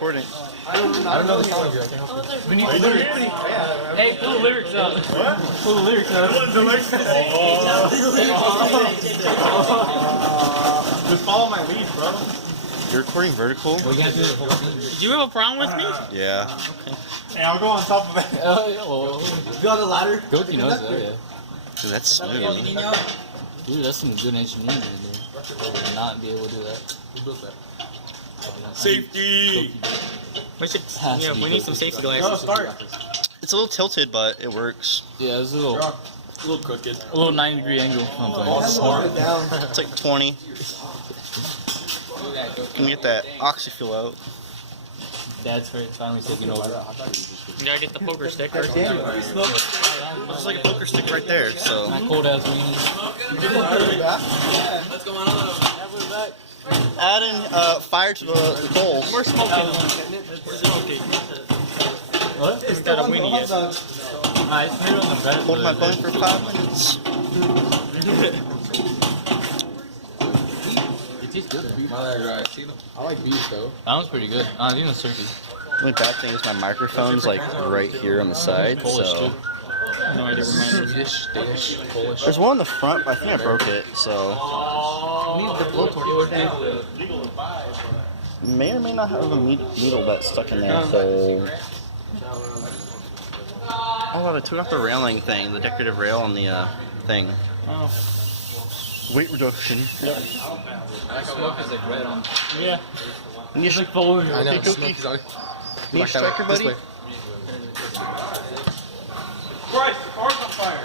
recording. I don't know the song yet. We need the lyrics. Hey, pull the lyrics out. What? Pull the lyrics out. Just follow my lead, bro. You're recording vertical? Well, you gotta do the whole thing. Do you have a problem with me? Yeah. Okay. Hey, I'll go on top of it. Oh, yeah, well. You on the ladder? Goki knows that, yeah. Dude, that's smooth. Dude, that's some good engineering in there. I would not be able to do that. Who built that? Safety! We should, yeah, we need some safety glasses. It's a little tilted, but it works. Yeah, it's a little crooked. A little 90-degree angle. It's like 20. Can you get that oxyfuel out? Dad's finally taking over. You gotta get the poker stick. Or There's like a poker stick right there, so. Not cold ass weenies. What's going on? Adding fire to the coals. We're smoking. We're smoking. What? We haven't got a weenie yet. Alright, it's on the bed. Hold my bone for 5 minutes. It tastes good. I like beef though. That one's pretty good. Even turkey. The only bad thing is my microphone's like right here on the side, Polish so. too. No idea where mine is. Swedish, Danish, Polish. There's one in the front, but I think I broke it, so. Need the blowtorch. May or may not have a needle that's stuck in there, so. Oh, I took off the railing thing, the decorative rail on the thing. Oh. Weight reduction. Yep. That smoke is like red on. Yeah. And you should Following I know, the smoke is on. Need a striker, buddy? Christ, the car's on fire.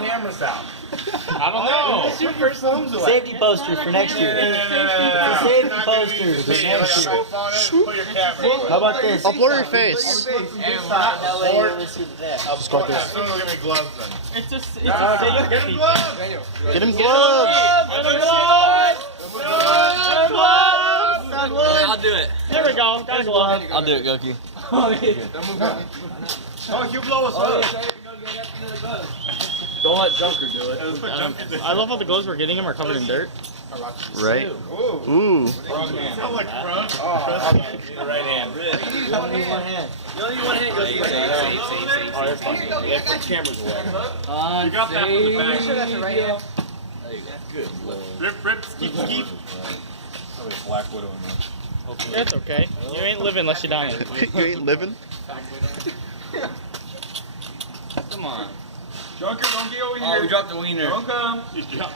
Camera's out. I don't know. It's your first thumbs away. Safety poster for next year. It's a safety poster for next year. Put your camera. How about this? I'll blur your face. Just go like this. Someone will give me gloves then. It's just, it's a safety. Get him gloves! Get him gloves! I'll do it. There we go. Got a glove. I'll do it, Goki. Oh, you blow us up. Don't let Junker do it. I love how the gloves we're getting him are covered in dirt. Right? Ooh. Sound like front. The right hand. You only need one hand. You only need one hand. Oh, that's fine. Yeah, put the cameras away. You got that from the back. Make sure that's the right hand. Good. Rip, skeep. Black Widow in there. That's okay. You ain't living unless you're dying. You ain't living? Come on. Junker, don't get over here. Oh, we dropped the wiener. Don't come.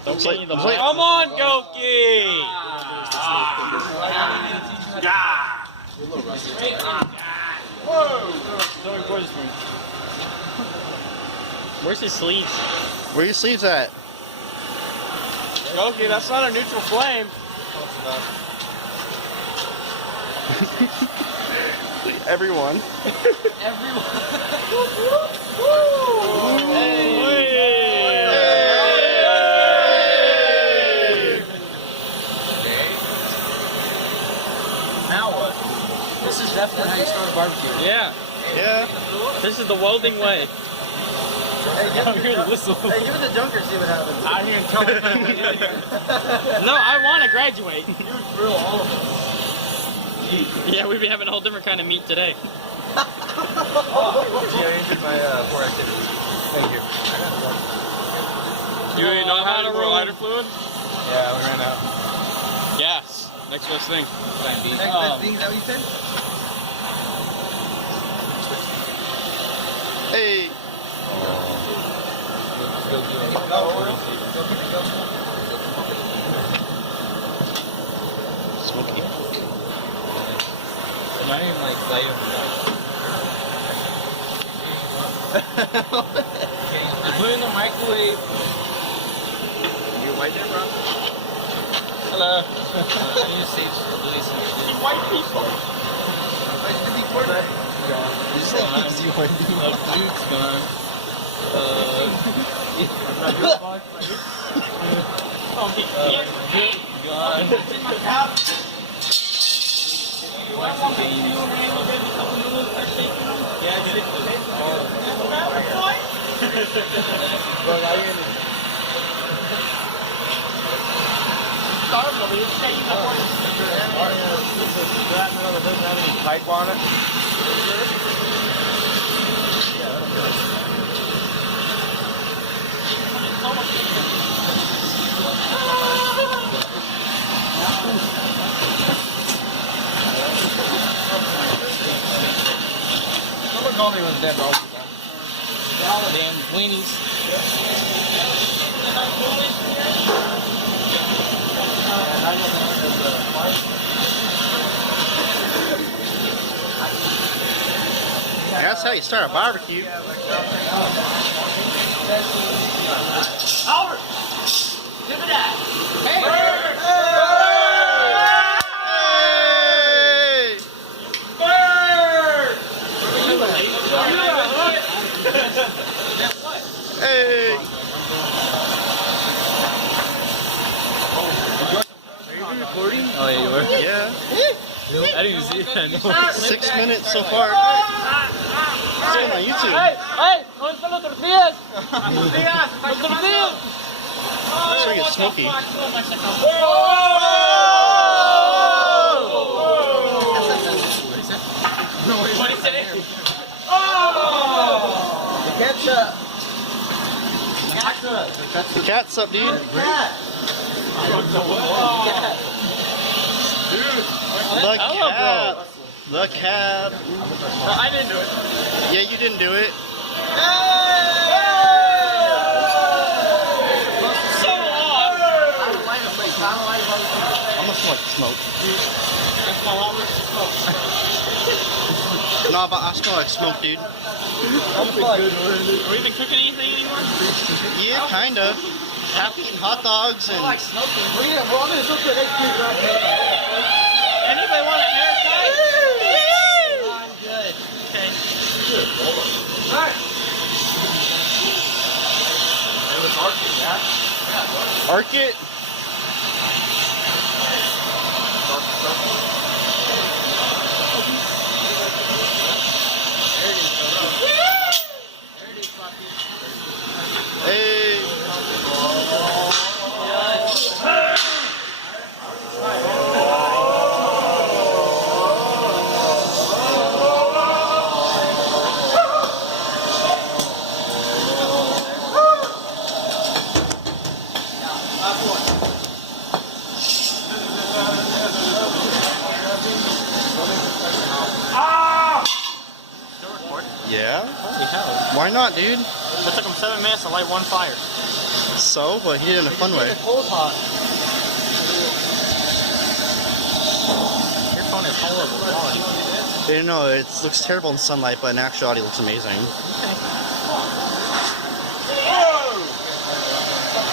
Don't get you the like- Come on, Goki! Where's his sleeves? Where your sleeves at? Goki, that's not a neutral flame. Everyone. Now what? This is definitely how you start a barbecue. Yeah, Yeah. this is the welding way. Hey, give it the Junker, see what happens. Out here and tell me. No, I want to graduate. You grill all of us. Yeah, we'd be having a whole different kind of meat today. Gee, I entered my 4 activities. Thank you. You ain't know how to roll lighter fluid? Yeah, we ran out. Gas. Next best thing. Next best thing, is that what you said? Hey. Smoky. Not even like play him. Put it in the microwave. You white there, bro? Hello. I need to save Louis some shit. White people. It's gone. The dude's gone. Gone. Pipe on it. Someone called me when dead dog. Damn weenies. That's how you start a barbecue. Albert! Give it that! Hey! Hey! Oh, yeah, you were? Yeah. I didn't even see it. No. 6 minutes so far. It's on YouTube. Hey! ¿Dónde están los tortillas? ¡Los tortillas! It's like it's smoky. What did he say? The cat's up, dude. The cat. The cat. I didn't do it. Yeah, you didn't do it. So long. I'm gonna smell like smoke. No, but I smell like smoke, dude. Are we even cooking anything anymore? Yeah, kinda. Half eating hot dogs and. Anybody want a haircut? I'm good. Okay. Arc it. Hey. Yeah? Holy hell. Why not, dude? It took him 7 minutes to light one fire. So, but he did it in a fun way. Cold hot. Your phone is horrible quality. You know, it looks terrible in sunlight, but in actuality it looks amazing.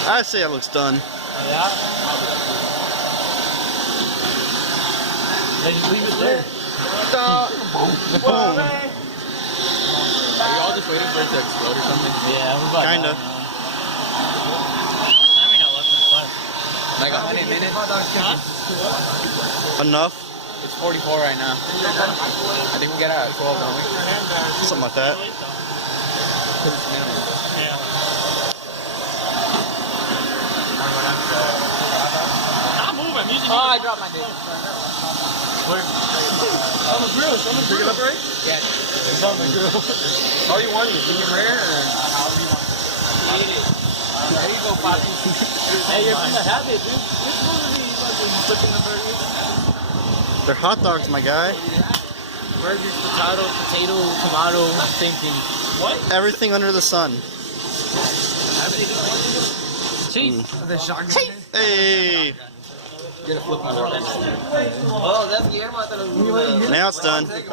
I'd say it looks done. Yeah. They just leave it there. Boom. Are you all just waiting for it to explode or something? Yeah, we're about Kinda. I mean, I left the fire. Like a minute? Enough. It's 44 right now. I think we get out at 12, don't we? Something like that. Yeah. I'm moving. I'm using I dropped my dick. On the grill. Pick it up, right? Yeah. It's on the grill. How you want it? Medium rare or however you want it? There you go, Poppy. Hey, you're gonna have it, dude. You're supposed to be fucking flipping the burgers. They're hot dogs, my guy. Burgers, potato, tomato, thinking. What? Everything under the sun. Cheese. The shotgun. Hey! Get a flip on it. Oh, that's Guillermo. Now it's done.